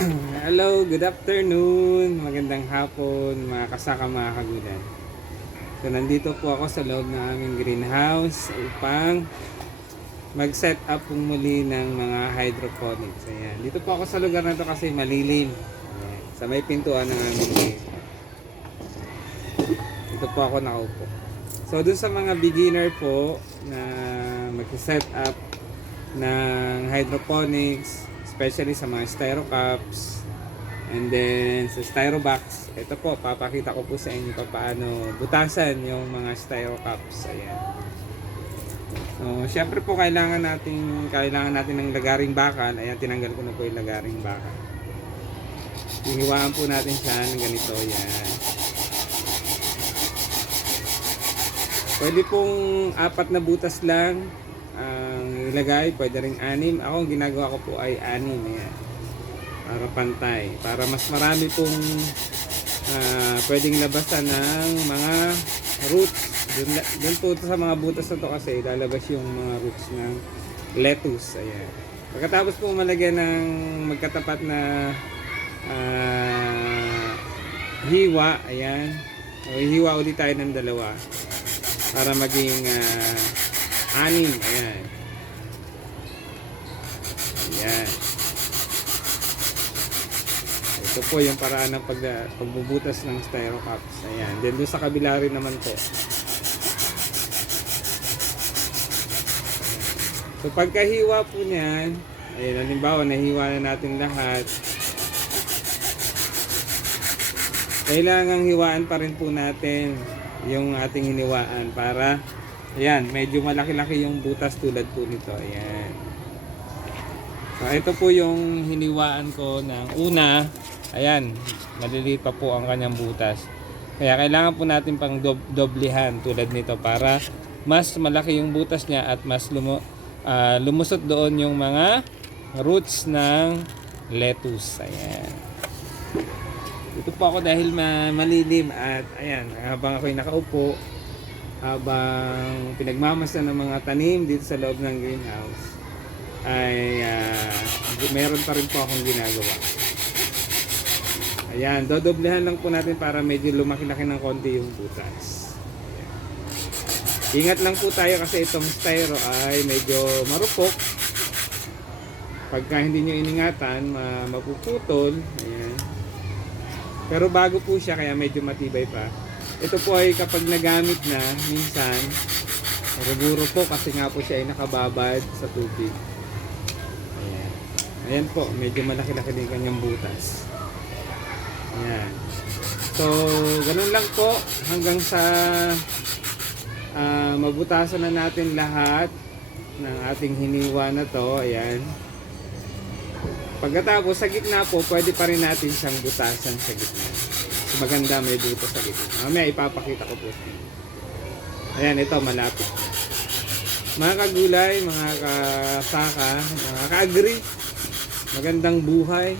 Hello, good afternoon, magandang hapon mga kasaka mga kagulan. So nandito po ako sa loob ng aming greenhouse upang mag-set up po muli ng mga hydroponics. Ayan. Dito po ako sa lugar na to kasi malilim. Ayan. Sa may pintuan ng aming greenhouse. Dito po ako nakaupo. So dun sa mga beginner po na mag-set up ng hydroponics, especially sa mga styro cups, and then sa styro box, ito po, papakita ko po sa inyo paano butasan yung mga styro cups. Ayan. So, syempre po kailangan natin ng lagaring bakal. Ayan, tinanggal ko na po yung lagaring bakal. Hihiwaan po natin siya ng ganito. Ayan. Pwede pong 4 na butas lang ang ilagay, pwede ring 6. Ako, ang ginagawa ko po ay 6. Ayan. Para pantay. Para mas marami pong pwedeng labasan ng mga roots. Doon po sa mga butas na to kasi lalabas yung mga roots ng lettuce. Ayan. Pagkatapos po malagyan ng magkatapat na hiwa. Ayan. O, hiwa ulit tayo ng 2 para maging 6. Ayan. Ayan. Ito po yung paraan ng pagbubutas ng styro cups. Ayan. Then doon sa kabila rin naman po. So pagkahiwa po niyan, ayan, halimbawa nahiwa na natin lahat. Kailangang hiwaan pa rin po natin yung ating hiniwaan para ayan, medyo malaki-laki yung butas tulad po nito. Ayan. So ito po yung hiniwaan ko ng una. Ayan, maliliit pa po ang kanyang butas. Kaya kailangan po natin pang doblehan tulad nito para mas malaki yung butas niya at mas lumusot doon yung mga roots ng lettuce. Ayan. Ito po ako dahil malilim at ayan, habang ako'y nakaupo, habang pinagmamasdan ng mga tanim dito sa loob ng greenhouse, ay meron pa rin po akong ginagawa. Ayan, dodoblehan lang po natin para medyo lumaki-laki ng konti yung butas. Ayan. Ingat lang po tayo kasi itong styro ay medyo marupok. Pagka hindi nyo iningatan, mapuputol. Ayan. Pero bago po siya kaya medyo matibay pa. Ito po ay kapag nagamit na minsan, ruburo po kasi nga po siya ay nakababad sa tubig. Ayan. Ayan po, medyo malaki-laki din kanyang butas. Ayan. So, ganun lang po hanggang sa mabutasan na natin lahat ng ating hiniwa na to. Ayan. Pagkatapos sa gitna po, pwede pa rin natin siyang butasan sa gitna. So, maganda may butas sa gitna. Mamaya ipapakita ko po. Ayan, ito malapit. Mga kagulay, mga kasaka, mga ka-agri, magandang buhay.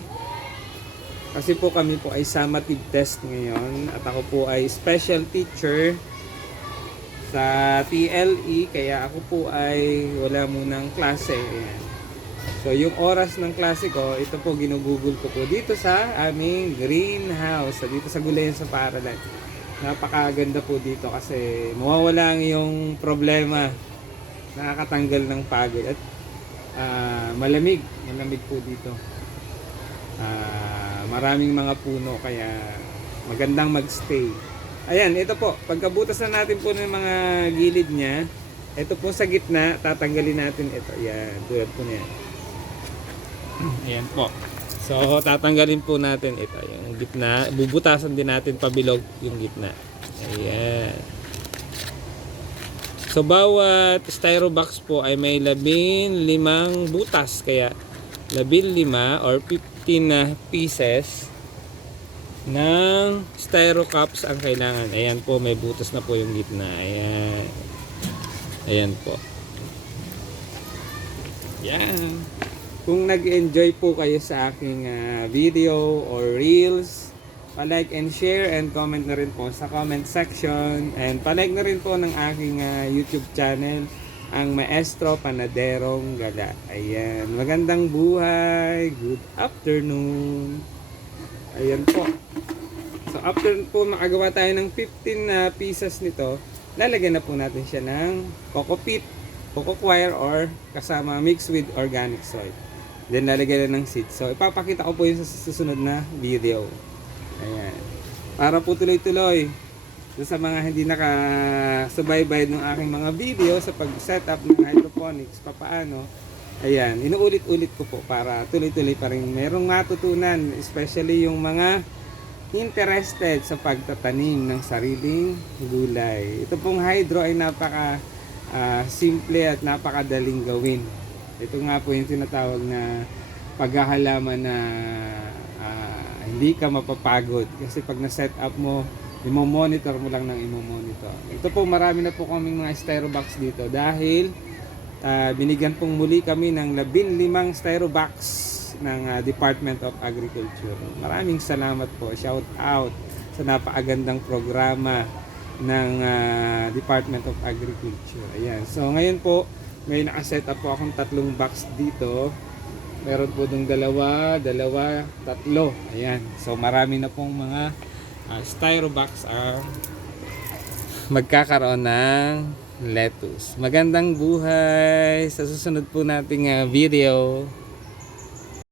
Kasi po kami po ay summative test ngayon at ako po ay special teacher sa TLE kaya ako po ay wala munang klase. Ayan. So yung oras ng klase ko, ito po ginugugol ko po dito sa aming greenhouse, dito sa Gulayan sa Paralan. Napakaganda po dito kasi mawawala ang yung problema, nakakatanggal ng pagod at malamig po dito. Maraming mga puno kaya magandang magstay. Ayan, ito po, pagkabutas na natin po ng mga gilid niya, ito po sa gitna, tatanggalin natin ito. Ayan, tulad po niya. Ayan po. So, tatanggalin po natin ito, yung gitna. Bubutasan din natin pabilog yung gitna. Ayan. So, bawat styro box po ay may 15 butas. Kaya, 15 or 15 na pieces ng styro cups ang kailangan. Ayan po, may butas na po yung gitna. Ayan. Ayan po. Ayan. Kung nag-enjoy po kayo sa aking video or reels, pa-like and share and comment na rin po sa comment section. And pa-like na rin po ng aking YouTube channel ang Maestro Panaderong Gala. Ayan, magandang buhay, good afternoon. Ayan po. So after po makagawa tayo ng 15 na pieces nito, lalagyan na po natin siya ng coco peat, coco coir, or kasama mixed with organic soil. Then lalagyan na ng seeds. So ipapakita ko po yun sa susunod na video. Ayan. Para po tuloy-tuloy sa mga hindi nakasubaybay ng aking mga video sa pag-setup ng hydroponics, papaano, ayan, inuulit-ulit ko po para tuloy-tuloy pa rin merong matutunan, especially yung mga interested sa pagtatanim ng sariling gulay. Ito pong hydro ay napaka simple at napakadaling gawin. Ito nga po yung tinatawag na paghahalaman na hindi ka mapapagod kasi pag na-set up mo, imo-monitor mo lang ng imo-monitor. Ito po, marami na po kaming mga styrobox dito dahil binigyan pong muli kami ng 15 styrobox ng Department of Agriculture. Maraming salamat po. Shout out sa napakagandang programa ng Department of Agriculture. Ayan. So ngayon po, may nakaset up po akong 3 box dito. Meron po dong dalawa, tatlo. Ayan. So marami na pong mga styrobox ang magkakaroon ng lettuce. Magandang buhay sa susunod po nating video.